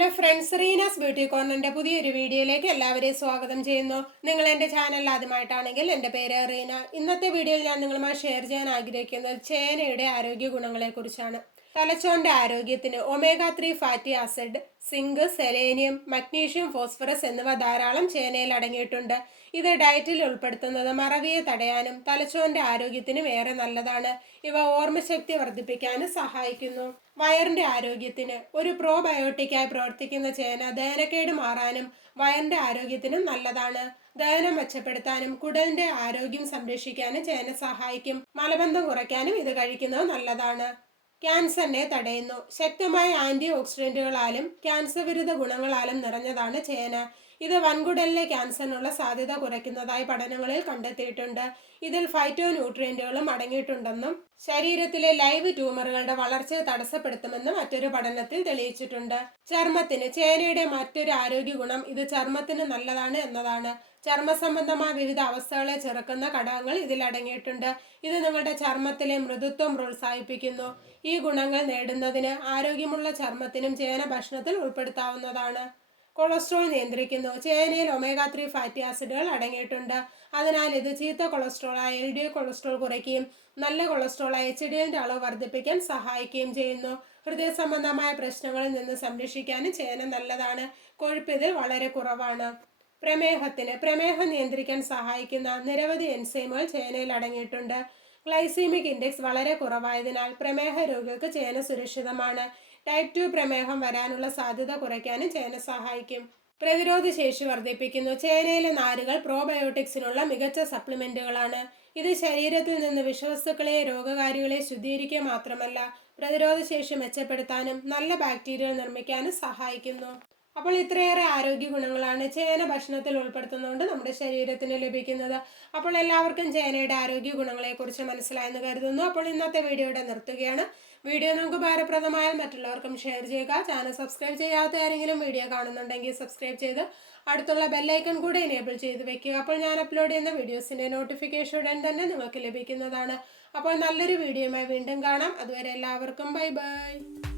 Hello friends Reena's beauty കോർണറിന്റെ പുതിയൊരു വീഡിയോയിലേക്ക് എല്ലാവരെയും സ്വാഗതം ചെയ്യുന്നു. നിങ്ങൾ എന്റെ ചാനൽ ആദ്യമായിട്ടാണെങ്കിൽ എന്റെ പേര് റീന. ഇന്നത്തെ വീഡിയോയിൽ ഞാൻ നിങ്ങളുമായി ഷെയർ ചെയ്യാൻ ആഗ്രഹിക്കുന്നത് ചേനയുടെ ആരോഗ്യ ഗുണങ്ങളെക്കുറിച്ചാണ്. തലച്ചോറിന്റെ ആരോഗ്യത്തിന് omega three fatty acid zinc selenium magnesium phosphorus എന്നിവ ധാരാളം ചേനയിൽ അടങ്ങിയിട്ടുണ്ട്. ഇത് ഡയറ്റിൽ ഉൾപ്പെടുത്തുന്നത് മറവിയെ തടയാനും തലച്ചോറിന്റെ ആരോഗ്യത്തിനും ഏറെ നല്ലതാണ്. ഇവ ഓർമ്മശക്തി വർദ്ധിപ്പിക്കാനും സഹായിക്കുന്നു. വയറിന്റെ ആരോഗ്യത്തിന് ഒരു പ്രോബയോട്ടിക്കായി പ്രവർത്തിക്കുന്ന ചേന ദഹനക്കേട് മാറാനും വയറിന്റെ ആരോഗ്യത്തിനും നല്ലതാണ്. ദഹനം മെച്ചപ്പെടുത്താനും കുടലിന്റെ ആരോഗ്യം സംരക്ഷിക്കാനും ചേന സഹായിക്കും. മലബന്ധം കുറയ്ക്കാനും ഇത് കഴിക്കുന്നത് നല്ലതാണ്. ക്യാൻസറിനെ തടയുന്നു. ശക്തമായ ആന്റി ഓക്സിഡന്റുകളാലും ക്യാൻസർ വിരുദ്ധ ഗുണങ്ങളാലും നിറഞ്ഞതാണ് ചേന. ഇത് വൻകുടലിലെ ക്യാൻസറിനുള്ള സാധ്യത കുറയ്ക്കുന്നതായി പഠനങ്ങളിൽ കണ്ടെത്തിയിട്ടുണ്ട്. ഇതിൽ ഫൈറ്റോ ന്യൂട്രിയന്റുകളും അടങ്ങിയിട്ടുണ്ടെന്നും ശരീരത്തിലെ ലൈവ് ട്യൂമറുകളുടെ വളർച്ചയെ തടസ്സപ്പെടുത്തുമെന്നും മറ്റൊരു പഠനത്തിൽ തെളിയിച്ചിട്ടുണ്ട്. ചർമ്മത്തിന് ചേനയുടെ മറ്റൊരു ആരോഗ്യ ഗുണം ഇത് ചർമ്മത്തിന് നല്ലതാണ് എന്നതാണ്. ചർമ്മ സംബന്ധമായ വിവിധ അവസ്ഥകളെ ചെറുക്കുന്ന ഘടകങ്ങൾ ഇതിൽ അടങ്ങിയിട്ടുണ്ട്. ഇത് നിങ്ങളുടെ ചർമ്മത്തിലെ മൃദുത്വം പ്രോത്സാഹിപ്പിക്കുന്നു. ഈ ഗുണങ്ങൾ നേടുന്നതിന് ആരോഗ്യമുള്ള ചർമ്മത്തിനും ചേന ഭക്ഷണത്തിൽ ഉൾപ്പെടുത്താവുന്നതാണ്. കൊളസ്ട്രോൾ നിയന്ത്രിക്കുന്നു. ചേനയിൽ ഒമേഗ ത്രീ ഫാറ്റി ആസിഡുകൾ അടങ്ങിയിട്ടുണ്ട്. അതിനാൽ ഇത് ചീത്ത കൊളസ്ട്രോളായ എൽ ഡി കൊളസ്ട്രോൾ കുറയ്ക്കുകയും നല്ല കൊളസ്ട്രോളായ എച്ച് ഡി അളവ് വർദ്ധിപ്പിക്കാൻ സഹായിക്കുകയും ചെയ്യുന്നു. ഹൃദയ സംബന്ധമായ പ്രശ്നങ്ങളിൽ നിന്ന് സംരക്ഷിക്കാനും ചേന നല്ലതാണ്. കൊഴുപ്പ് ഇതിൽ വളരെ കുറവാണ്. പ്രമേഹത്തിന് പ്രമേഹം നിയന്ത്രിക്കാൻ സഹായിക്കുന്ന നിരവധി എൻസൈമുകൾ ചേനയിൽ അടങ്ങിയിട്ടുണ്ട്. ഗ്ലൈസീമിക് ഇൻഡെക്സ് വളരെ കുറവായതിനാൽ പ്രമേഹ രോഗികൾക്ക് ചേന സുരക്ഷിതമാണ്. ടൈപ്പ് ടു പ്രമേഹം വരാനുള്ള സാധ്യത കുറയ്ക്കാനും ചേന സഹായിക്കും. പ്രതിരോധ ശേഷി വർദ്ധിപ്പിക്കുന്നു. ചേനയിലെ നാരുകൾ പ്രോബയോട്ടിക്സിനുള്ള മികച്ച സപ്ലിമെന്റുകളാണ് ഇത് ശരീരത്തിൽ നിന്ന് വിഷവസ്തുക്കളെ രോഗകാരികളെ ശുദ്ധീകരിക്കുക മാത്രമല്ല പ്രതിരോധശേഷി മെച്ചപ്പെടുത്താനും നല്ല ബാക്ടീരിയകൾ നിർമ്മിക്കാനും സഹായിക്കുന്നു. അപ്പോൾ ഇത്രയേറെ ആരോഗ്യ ഗുണങ്ങളാണ് ചേന ഭക്ഷണത്തിൽ ഉൾപ്പെടുത്തുന്നതുകൊണ്ട് നമ്മുടെ ശരീരത്തിന് ലഭിക്കുന്നത്. അപ്പോൾ എല്ലാവർക്കും ചേനയുടെ ആരോഗ്യ ഗുണങ്ങളെക്കുറിച്ച് മനസ്സിലായെന്ന് കരുതുന്നു. അപ്പോൾ ഇന്നത്തെ വീഡിയോയുടെ നിർത്തുകയാണ്. വീഡിയോ നമുക്ക് ഭാരപ്രദമായാൽ മറ്റുള്ളവർക്കും ഷെയർ ചെയ്യുക. ചാനൽ സബ്സ്ക്രൈബ് ചെയ്യാത്ത ആരെങ്കിലും വീഡിയോ കാണുന്നുണ്ടെങ്കിൽ സബ്സ്ക്രൈബ് ചെയ്ത് അടുത്തുള്ള ബെല്ലൈക്കൺ കൂടി എനേബിൾ ചെയ്ത് വെക്കുക. അപ്പോൾ ഞാൻ അപ്ലോഡ് ചെയ്യുന്ന വീഡിയോസിന്റെ നോട്ടിഫിക്കേഷൻ ഉടൻ തന്നെ നിങ്ങൾക്ക് ലഭിക്കുന്നതാണ്. അപ്പോൾ നല്ലൊരു വീഡിയോയുമായി വീണ്ടും കാണാം. അതുവരെ എല്ലാവർക്കും ബൈ ബൈ